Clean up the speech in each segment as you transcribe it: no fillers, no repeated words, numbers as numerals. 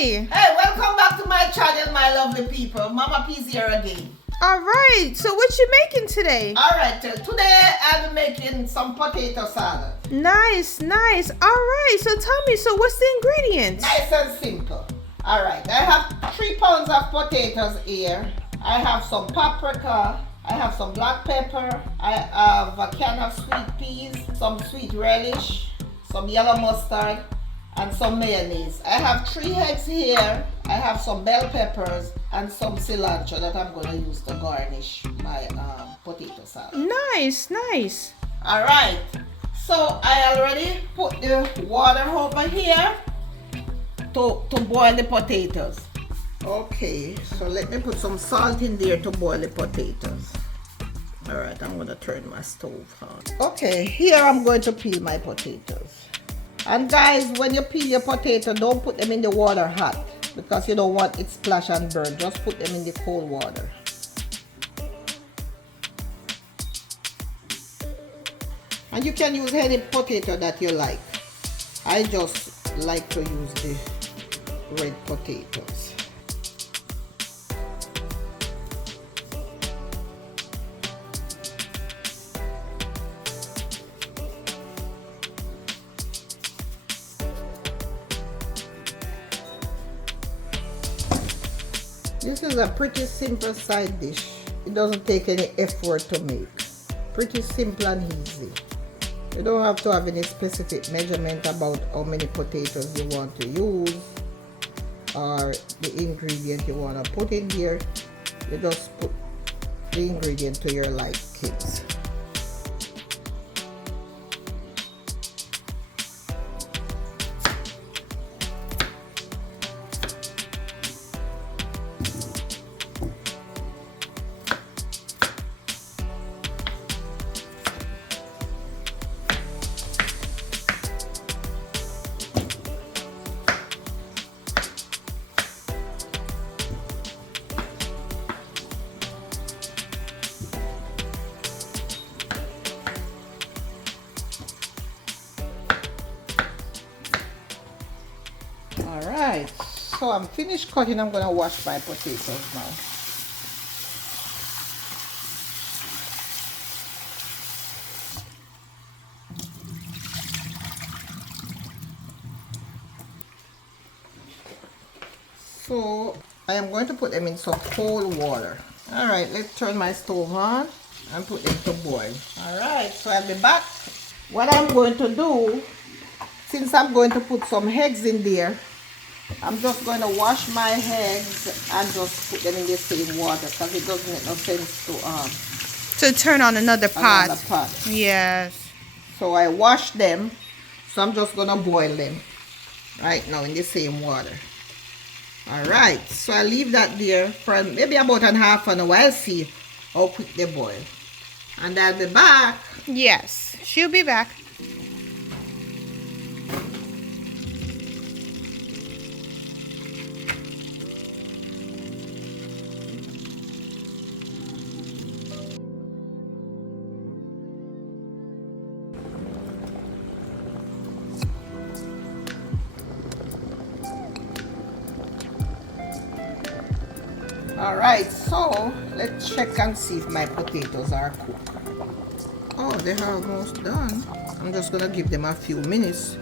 Hey, welcome back to my channel, my lovely people. Mama P's here again. All right, so what you making today? All right, today I'll be making some potato salad. Nice. All right, so tell me, so what's the ingredients? Nice and simple. All right, I have 3 pounds of potatoes here. I have some paprika. I have some black pepper. I have a can of sweet peas, some sweet relish, some yellow mustard, and some mayonnaise. I have 3 eggs here. I have some bell peppers and some cilantro that I'm going to use to garnish my potato salad. Nice. All right, so I already put the water over here to boil the potatoes. Okay, so let me put some salt in there to boil the potatoes. All right, I'm going to turn my stove on. Okay, here I'm going to peel my potatoes. And guys, when you peel your potato, don't put them in the water hot because you don't want it splash and burn. Just put them in the cold water. And you can use any potato that you like. I just like to use the red potatoes. This is a pretty simple side dish. It doesn't take any effort to make. Pretty simple and easy. You don't have to have any specific measurement about how many potatoes you want to use or the ingredient you want to put in here. You just put the ingredient to your likings. Alright, so I'm finished cutting. I'm going to wash my potatoes now. So I am going to put them in some cold water. Alright, let's turn my stove on and put them to boil. Alright, so I'll be back. What I'm going to do, since I'm going to put some eggs in there, I'm just going to wash my eggs and just put them in the same water because it doesn't make no sense To turn on another pot. another pot. Yes. So I wash them, so I'm just going to boil them right now in the same water. Alright, so I leave that there for maybe about an half an hour. I'll see how quick they boil. And I'll be back. Yes, she'll be back. Alright, so let's check and see if my potatoes are cooked. Oh, they're almost done. I'm just gonna give them a few minutes,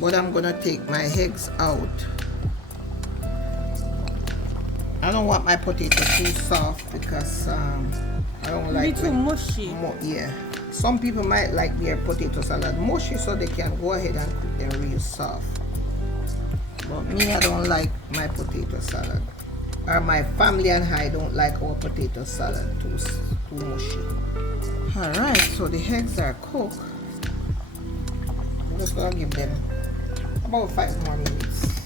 but I'm gonna take my eggs out. I don't want my potato too soft because I don't like too mushy. Yeah, some people might like their potato salad mushy, so they can go ahead and cook them real soft. But me, I don't like my potato salad. Or my family and I don't like our potato salad too mushy. Alright, so the eggs are cooked. I'm just gonna give them about 5 more minutes.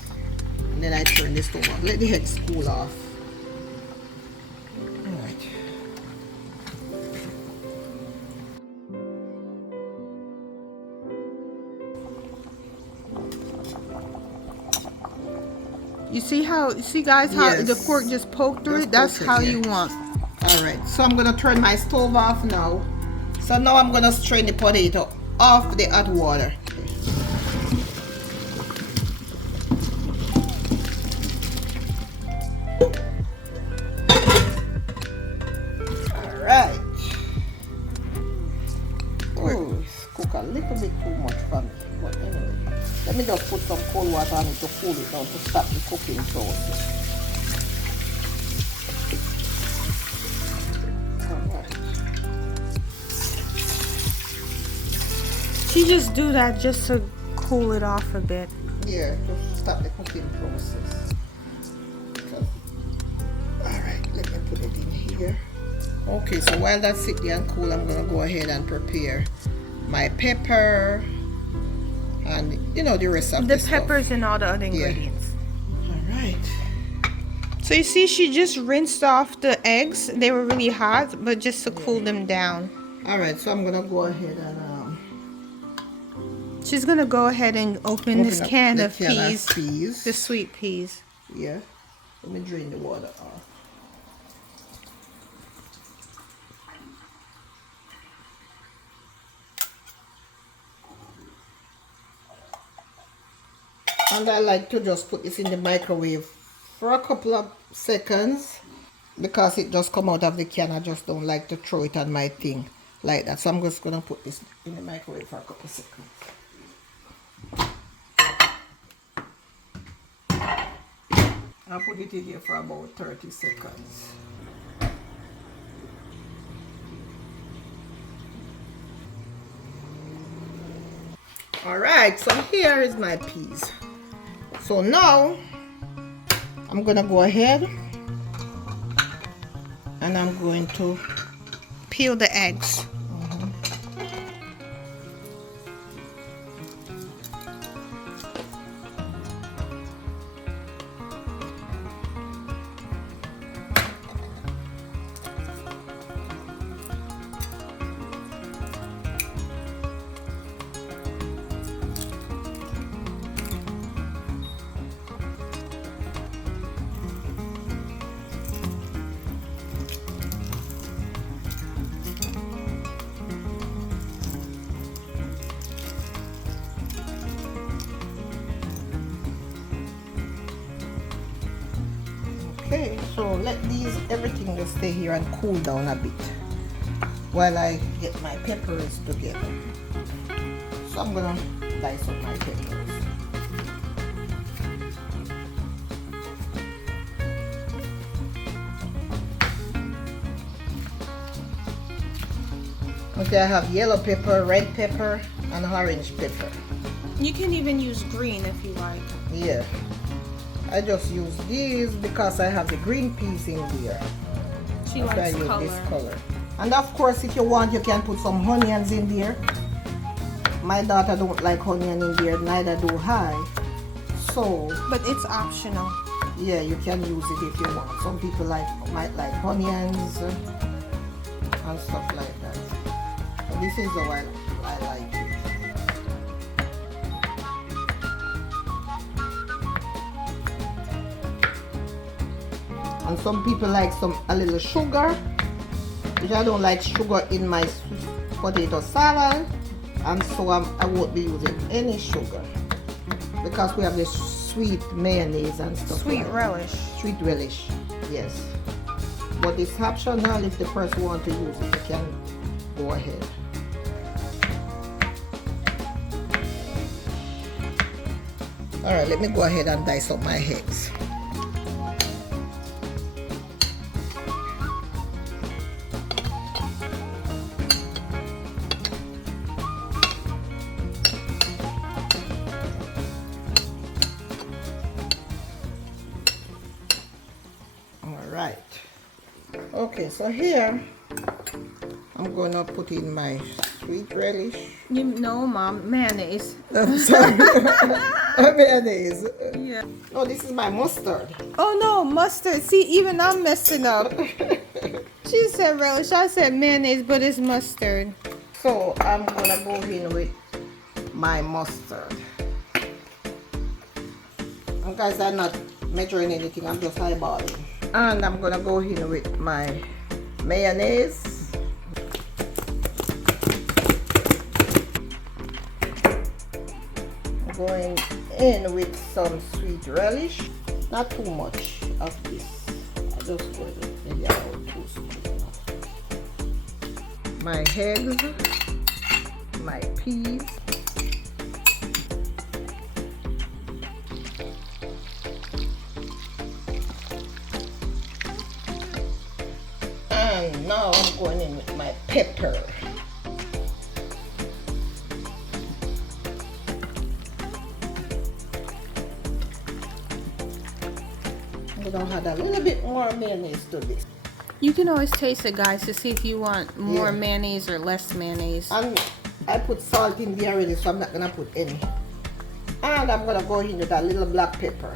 And then I turn the stove off. Let the eggs cool off. Alright. See guys how Yes. the fork just poked through Just it? That's poke it, how yeah. you want. Alright, so I'm gonna turn my stove off now. So now I'm gonna strain the potato off the hot water. Alright. Oh, it's cooked a little bit too much for me. But anyway, let me just put some cold water on it to cool it down to stop the cooking process. She just do that just to cool it off a bit. Yeah, to stop the cooking process. Alright, let me put it in here. Okay, so while that's sitting and cool, I'm gonna go ahead and prepare my pepper and the rest of the stuff. peppers and all the other ingredients. Alright. So you see, she just rinsed off the eggs. They were really hot, but just to cool them down. Alright, so I'm gonna go ahead and she's gonna go ahead and open this can of peas. peas. The sweet peas. Yeah. Let me drain the water off. And I like to just put this in the microwave for a couple of seconds because it just come out of the can. I just don't like to throw it on my thing like that. So I'm just gonna put this in the microwave for a couple of seconds. I'll put it in here for about 30 seconds. Alright, so here is my peas. So now I'm gonna go ahead and I'm going to peel the eggs. Okay, so let everything just stay here and cool down a bit while I get my peppers together. So I'm gonna dice up my peppers. Okay, I have yellow pepper, red pepper, and orange pepper. You can even use green if you like. Yeah. I just use these because I have the green peas in here. She That's why I likes use color. this color. And of course, if you want, you can put some onions in there. My daughter don't like onion in there, neither do I. So, But it's optional. yeah, you can use it if you want. Some people might like onions and stuff like that. So this is how I like it. And some people like a little sugar, which I don't like sugar in my sweet potato salad, and so I won't be using any sugar because we have this sweet mayonnaise and stuff. Sweet like relish. That. Sweet relish, yes. But it's optional. If the person wants to use it, they can go ahead. All right, let me go ahead and dice up my eggs. Right. Okay, so here I'm gonna put in my sweet relish. You know, Mom, mayonnaise. I'm sorry. Mayonnaise. Yeah. Oh, this is my mustard. Oh no, mustard. See, even I'm messing up. She said relish. I said mayonnaise, but it's mustard. So I'm gonna go in with my mustard. And guys, I'm not measuring anything. I'm just eyeballing. And I'm gonna go in with my mayonnaise. Going in with some sweet relish. Not too much of this. Just put it maybe about 2 spoons. My eggs, my peas. And now I'm going in with my pepper. I'm gonna add a little bit more mayonnaise to this. You can always taste it, guys, to see if you want more mayonnaise or less mayonnaise. And I put salt in there already, so I'm not gonna put any. And I'm gonna go in with a little black pepper.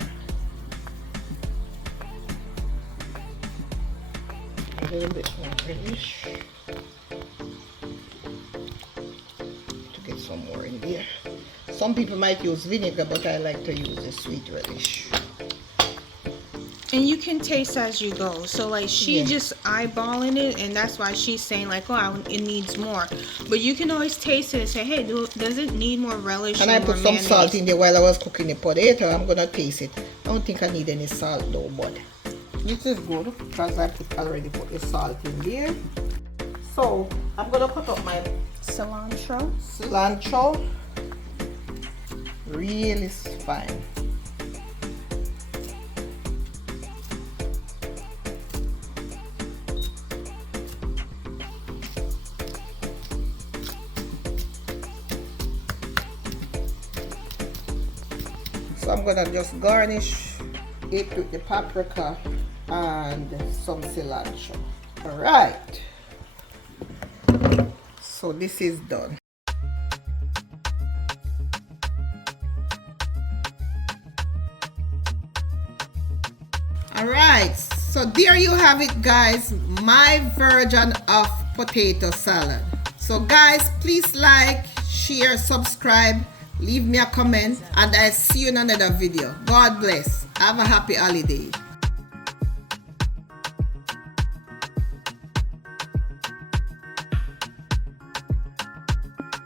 A little bit more relish. To get some more in there. Some people might use vinegar, but I like to use the sweet relish. And you can taste as you go. So like she just eyeballing it, and that's why she's saying like, oh, it needs more. But you can always taste it and say, hey, does it need more relish? And I put some salt in there while I was cooking the potato. I'm gonna taste it. I don't think I need any salt though, but this is good because I already put the salt in there. So I'm gonna cut up my cilantro. Really fine. So I'm gonna just garnish it with the paprika and some cilantro. All right. So this is done. All right. So there you have it, guys. My version of potato salad. So guys, please like, share, subscribe. Leave me a comment, and I'll see you in another video. God bless. Have a happy holiday.